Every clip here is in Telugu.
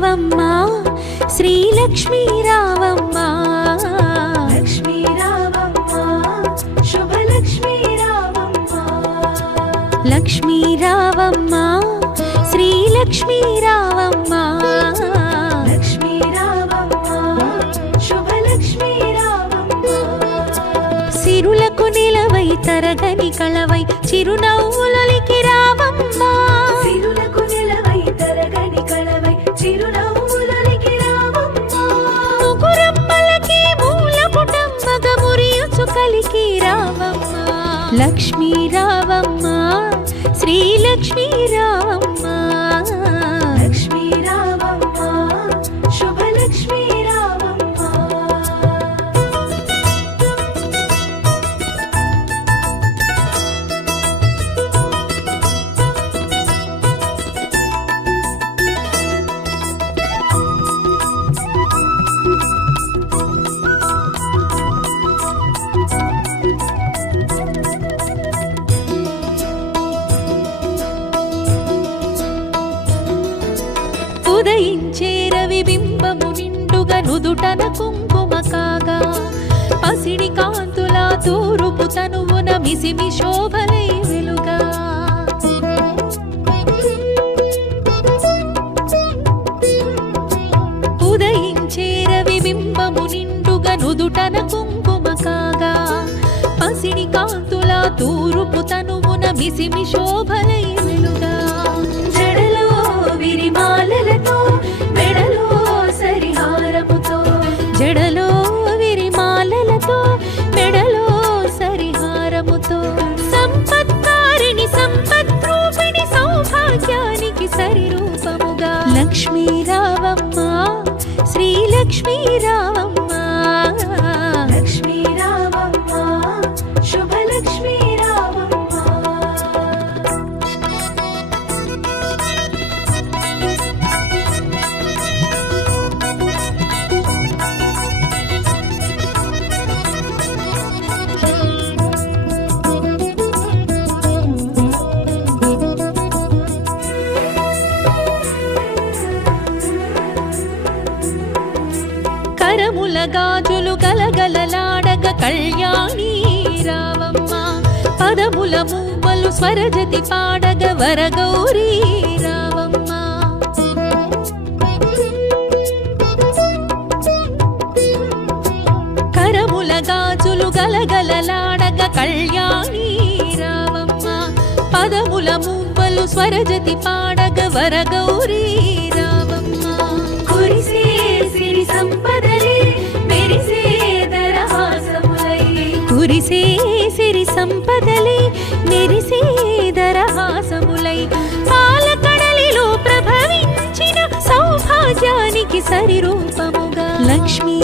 రావమ్మ. శ్రీలక్ష్మీ రావమ్మ. లక్ష్మీ రావమ్మ. శుభలక్ష్మీ రావమ్మ. లక్ష్మీ రావమ్మ. శ్రీలక్ష్మీ రావమ్మ. లక్ష్మీ రావమ్మ. శుభలక్ష్మీ రావమ్మ. సిరులకు నిలవై తరగని కళవై చిరునవ్వులొలికి లక్ష్మీ తూరుపు తనువున మిసిమి శోభలై వెలుగా. ఉదయించే రవి బింబము నిండుగా నుదుటన కుంకుమ కాగా. పసిడి కాంతుల తూరుపు తనువున మిసిమి శోభలై శ్రీలక్ష్మీ గాజులు గలగలలాడగ కళ్యాణి రావమ్మ. పదముల మూవలు స్వరజతి పాడగ వరగౌరీ రావమ్మ. కరముల గాజులు గలగలలాడగ కళ్యాణి రావమ్మ. పదముల మూవలు స్వరజతి పాడగ వరగౌరీ हरिरूपमुगा लक्ष्मी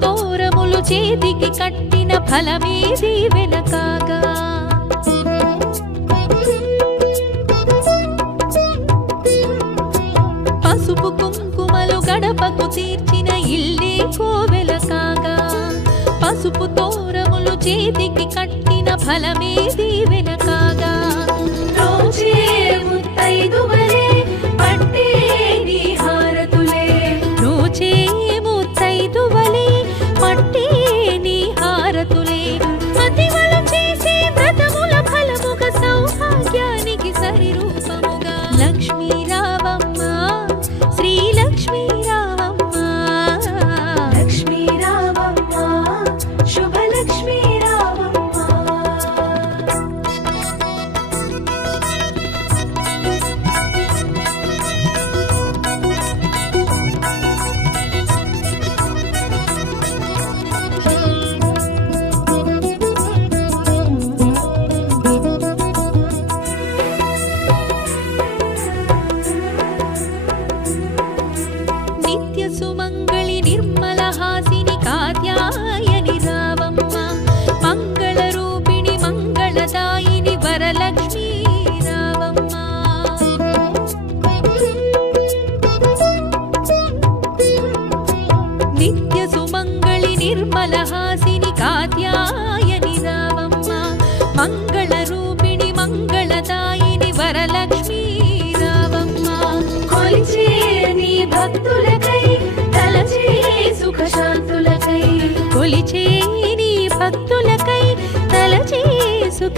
తోరములు చేతికి కట్టిన ఫలమే వెనకాగా? పసుపు కుంకుమలు గడపకు తీర్చిన ఇల్లే కోవెల కాగా? పసుపు తోరములు చేతికి కట్టిన ఫలమే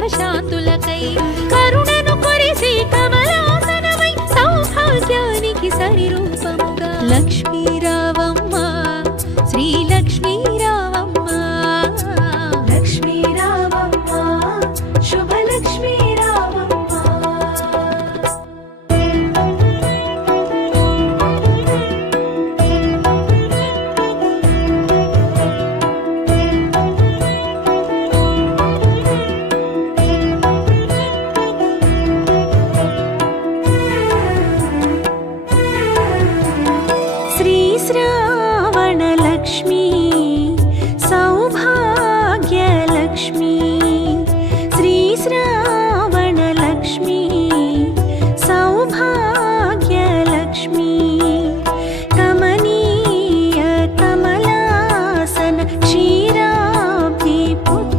సుఖ Oh.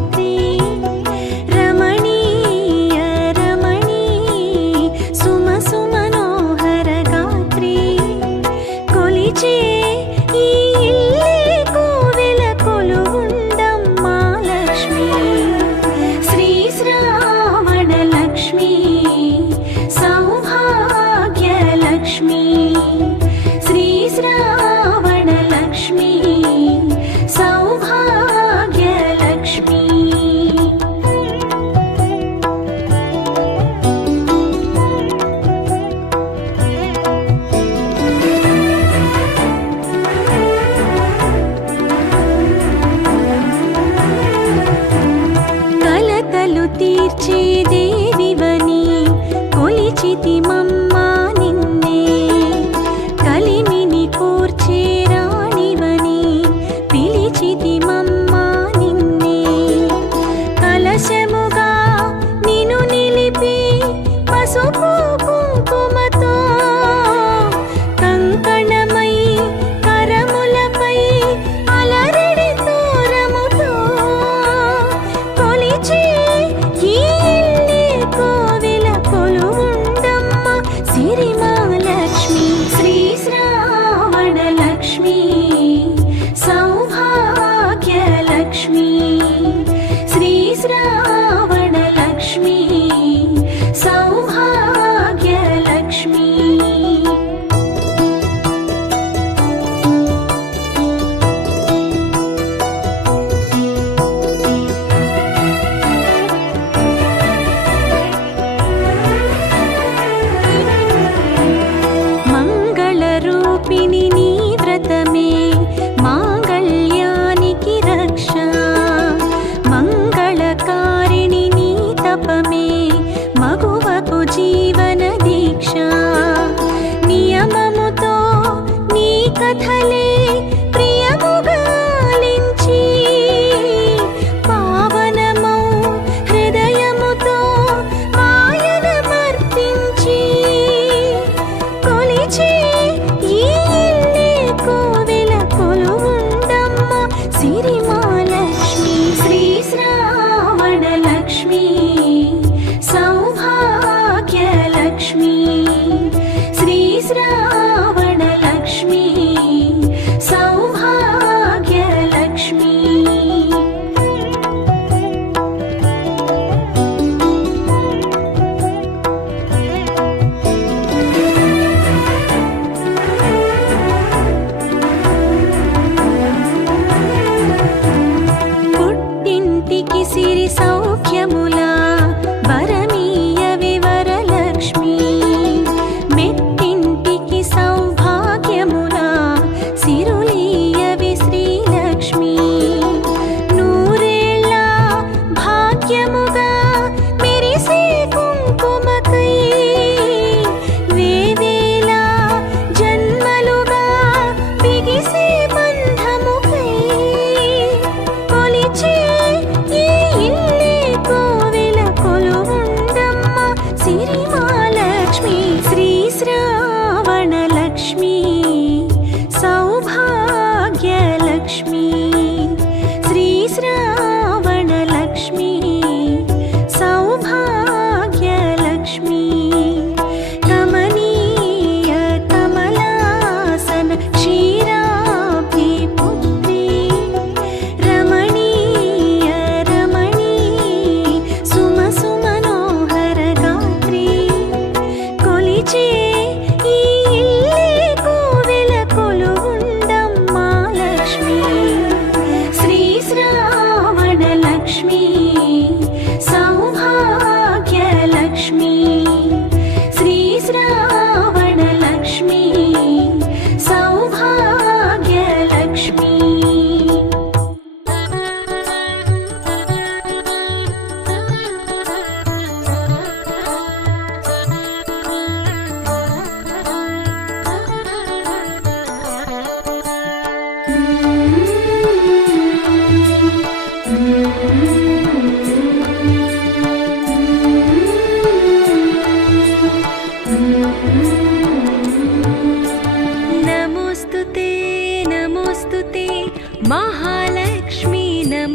ते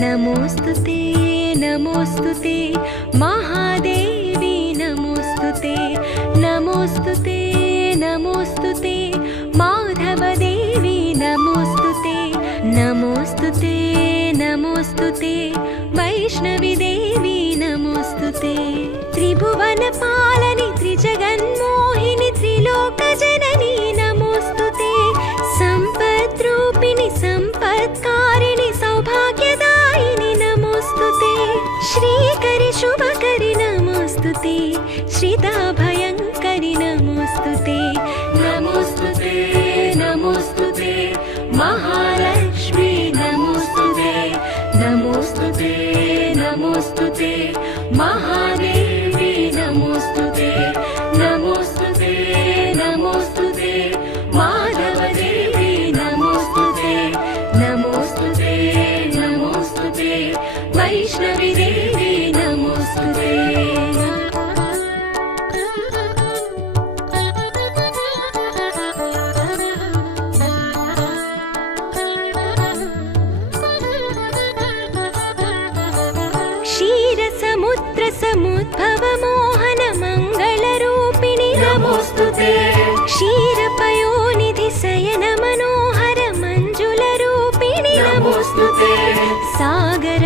नमोऽस्तु ते नमोऽस्तु ते। महादेवी नमोऽस्तु ते नमोऽस्तु ते नमोऽस्तु ते। माधवदेवी नमोऽस्तु ते नमोऽस्तु ते नमोऽस्तु ते। वैष्णवी देवी नमोऽस्तु ते। त्रिभुवनपालनि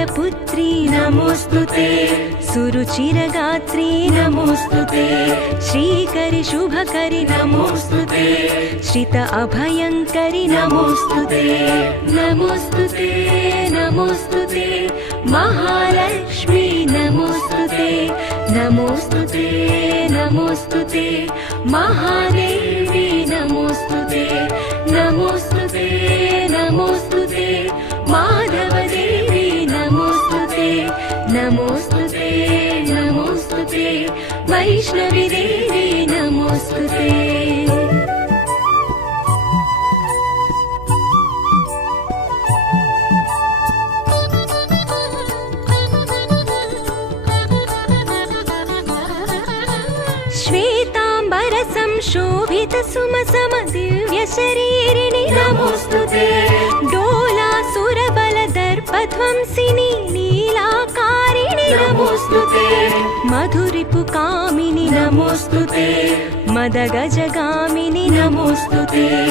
सागरपुत्री नमोऽस्तु ते। सुरुचिरगात्री नमोऽस्तु ते। श्रीकरि शुभकरि नमोऽस्तु ते। श्रित अभयङ्करि नमोऽस्तु ते। नमोऽस्तु ते नमोऽस्तु ते। महालक्ष्मी नमोऽस्तु ते। नमोऽस्तु ते नमोऽस्तु ते। महादेवी वैष्णवी देवी नमोऽस्तु ते श्वेताम्बरसंशोभित सुमसम दिव्यशरीरिणि नमोऽस्तु ते डोलासुरबलदर्पध्वंसिनि మధురిపు కామిని నమోస్తుతే. మదగజగామిని నమోస్తుతే.